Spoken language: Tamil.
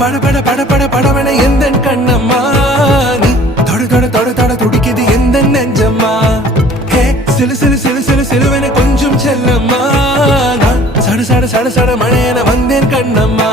பட பட பட பட படவன எந்த கண்ணம்மா நீ தொட தொட தொட தொட துடிக்குது எந்த நெஞ்சம்மா ஹே சிலு சிலு சிலு சிலு சிலுவன கொஞ்சம் செல்லம்மா நான் சட சட சட சட மழையன வந்தேன் கண்ணம்மா